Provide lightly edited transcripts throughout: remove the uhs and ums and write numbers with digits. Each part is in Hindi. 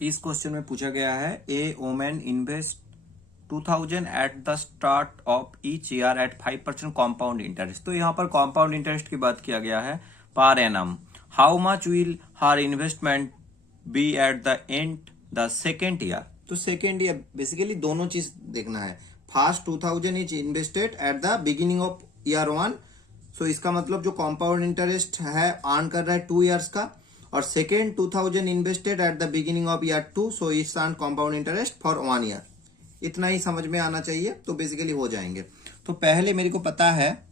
इस क्वेश्चन में पूछा गया है a women invest 2000 at the start of each year at 5% compound interest. तो यहाँ पर कॉम्पाउंड इंटरेस्ट की बात किया गया है per annum. How much will her investment be at the end the second year. तो सेकेंड ईयर बेसिकली दोनों चीज देखना है। First 2000 is invested at the beginning of year 1। So इसका मतलब जो कॉम्पाउंड इंटरेस्ट है अर्न कर रहा है 2 इयर्स का। और second 2000 invested at the beginning of year 2, so it's earn compound interest for 1 year. इतना ही समझ में आना चाहिए तो बेसिकली हो जाएंगे। तो पहले मेरे को पता है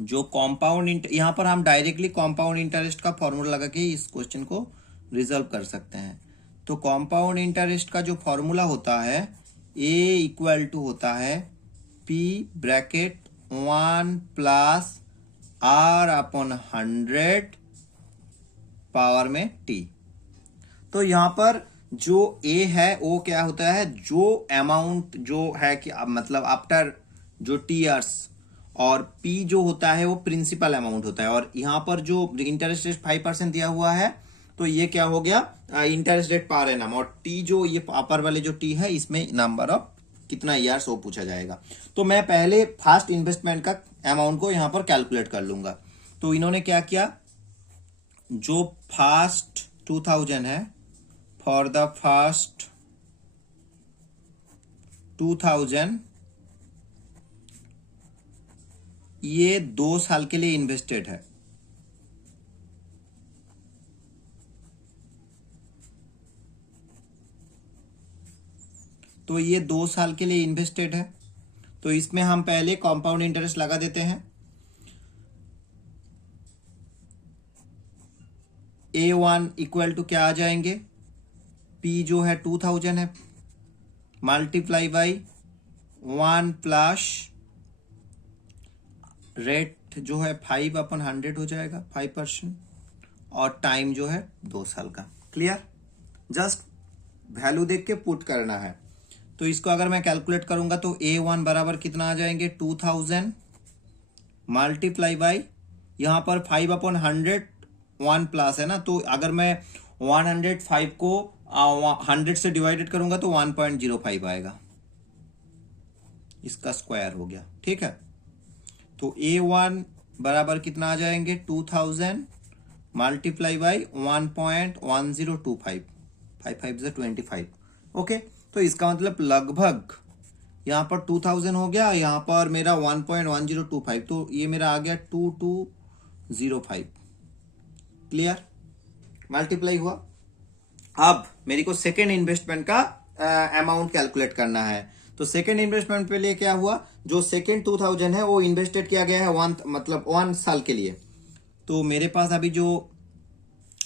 जो कॉम्पाउंड यहाँ पर हम डायरेक्टली कॉम्पाउंड इंटरेस्ट का फॉर्मूला लगा के इस क्वेश्चन को रिजॉल्व कर सकते हैं। तो कॉम्पाउंड इंटरेस्ट का जो फॉर्मूला होता है ए इक्वल टू होता है P bracket 1 plus R upon 100 power में टी। तो यहां पर जो ए है वो क्या होता है, जो अमाउंट जो है कि मतलब आफ्टर जो टी ईयर्स, और पी जो होता है वो प्रिंसिपल अमाउंट होता है। और यहां पर जो इंटरेस्ट रेट 5% दिया हुआ है तो ये क्या हो गया इंटरेस्ट रेट पर एनम। और टी जो ये अपर वाले जो टी है इसमें नंबर ऑफ कितना ईयर्स वो पूछा जाएगा। तो मैं पहले फर्स्ट इन्वेस्टमेंट का अमाउंट को यहां पर कैलकुलेट कर लूंगा। तो इन्होंने क्या किया, जो फर्स्ट 2000 है, फॉर द फर्स्ट 2000 ये 2 साल के लिए इन्वेस्टेड है। तो ये 2 साल के लिए इन्वेस्टेड है। तो इसमें हम पहले कंपाउंड इंटरेस्ट लगा देते हैं। A1 इक्वल टू क्या आ जाएंगे, P जो है 2000 है मल्टीप्लाई बाई 1 प्लस रेट जो है 5/100 हो जाएगा 5%, और टाइम जो है 2 साल का। क्लियर, जस्ट वैल्यू देख के पुट करना है। तो इसको अगर मैं कैलकुलेट करूंगा तो A1 बराबर कितना आ जाएंगे 2000 मल्टीप्लाई बाई यहां पर 5/100 1 प्लस है ना। तो अगर मैं 105 को 100 से डिवाइडेड करूंगा तो 1.05 आएगा, इसका स्क्वायर हो गया। ठीक है, तो A1 बराबर कितना आ जाएंगे 2000 मल्टीप्लाई बाई 1.1025, 5 5 25। ओके, तो इसका मतलब लगभग यहां पर 2000 हो गया, यहां पर मेरा 1.1025, तो ये मेरा आ गया 2205। क्लियर, मल्टीप्लाई हुआ। अब मेरे को सेकेंड इन्वेस्टमेंट का अमाउंट कैलकुलेट करना है। तो सेकेंड इन्वेस्टमेंट पे लिए क्या हुआ, जो सेकेंड 2000 है वो इन्वेस्टेड किया गया है 1 साल के लिए। तो मेरे पास अभी जो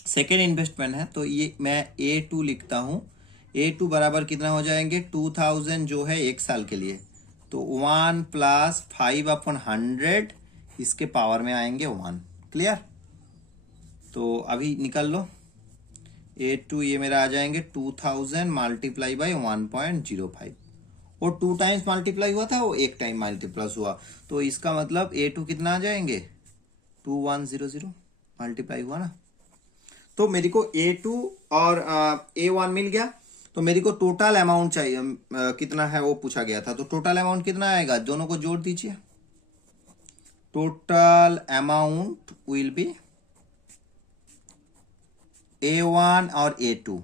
सेकेंड इन्वेस्टमेंट है तो ये मैं A2 लिखता हूं। A2 बराबर कितना हो जाएंगे 2000 जो है 1 साल के लिए, तो 1 प्लस 5/100 इसके पावर में आएंगे 1। क्लियर, तो अभी निकल लो। A2 ये मेरा आ जाएंगे 2000 मल्टीप्लाई बाई 1.05, वो 2 टाइम्स मल्टीप्लाई हुआ था, वो 1 टाइम मल्टीप्लस हुआ। तो इसका मतलब A2 कितना आ जाएंगे 2100 मल्टीप्लाई हुआ ना। तो मेरे को A2 और A1 मिल गया। तो मेरे को टोटल अमाउंट चाहिए कितना है वो पूछा गया था। तो टोटल अमाउंट कितना आएगा, दोनों को जोड़ दीजिए। Total amount will be A1 और A2।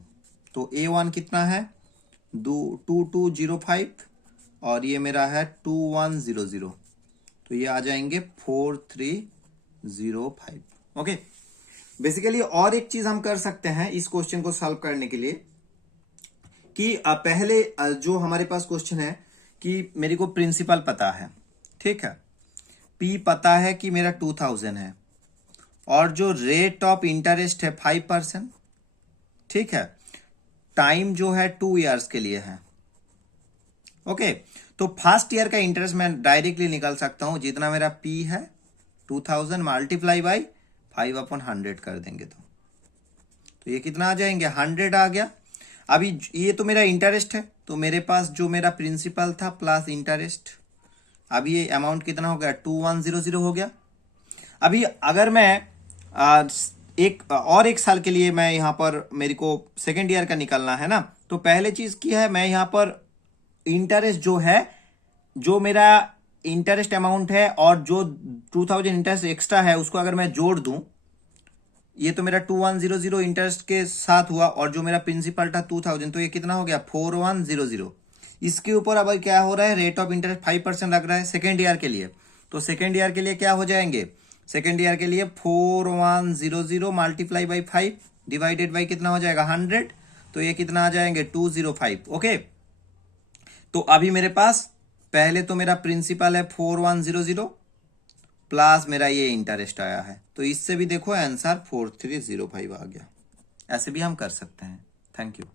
तो A1 कितना है 2205 और ये मेरा है 2100, तो ये आ जाएंगे 4305। ओके, बेसिकली और एक चीज हम कर सकते हैं इस क्वेश्चन को सॉल्व करने के लिए कि पहले जो हमारे पास क्वेश्चन है कि मेरे को प्रिंसिपल पता है, ठीक है, P पता है कि मेरा 2000 है, और जो रेट ऑफ इंटरेस्ट है 5%, ठीक है, टाइम जो है 2 इयर्स के लिए है। ओके, तो फर्स्ट ईयर का इंटरेस्ट मैं डायरेक्टली निकाल सकता हूं, जितना मेरा P है 2000 मल्टीप्लाई बाई 5/100 कर देंगे तो ये कितना आ जाएंगे 100 आ गया। अभी ये तो मेरा इंटरेस्ट है, तो मेरे पास जो मेरा प्रिंसिपल था प्लस इंटरेस्ट, अभी ये अमाउंट कितना हो गया 2100 हो गया। अभी अगर मैं एक साल के लिए मैं यहाँ पर मेरे को सेकेंड ईयर का निकालना है ना, तो पहले चीज क्या है, मैं यहाँ पर इंटरेस्ट जो है, जो मेरा इंटरेस्ट अमाउंट है और जो 2000 इंटरेस्ट एक्स्ट्रा है उसको अगर मैं जोड़ दूं, ये तो मेरा 2100 इंटरेस्ट के साथ हुआ और जो मेरा प्रिंसिपल था 2000, तो ये कितना हो गया 4100। इसके ऊपर अब क्या हो रहा है, रेट ऑफ इंटरेस्ट 5% लग रहा है सेकेंड ईयर के लिए। तो सेकेंड ईयर के लिए क्या हो जाएंगे, सेकेंड ईयर के लिए 4100 मल्टीप्लाई बाई 5 डिवाइडेड बाई कितना हो जाएगा 100, तो ये कितना आ जाएंगे 205। ओके, तो अभी मेरे पास पहले तो मेरा प्रिंसिपल है 4100 प्लस मेरा ये इंटरेस्ट आया है, तो इससे भी देखो आंसर 4305 आ गया। ऐसे भी हम कर सकते हैं। Thank you.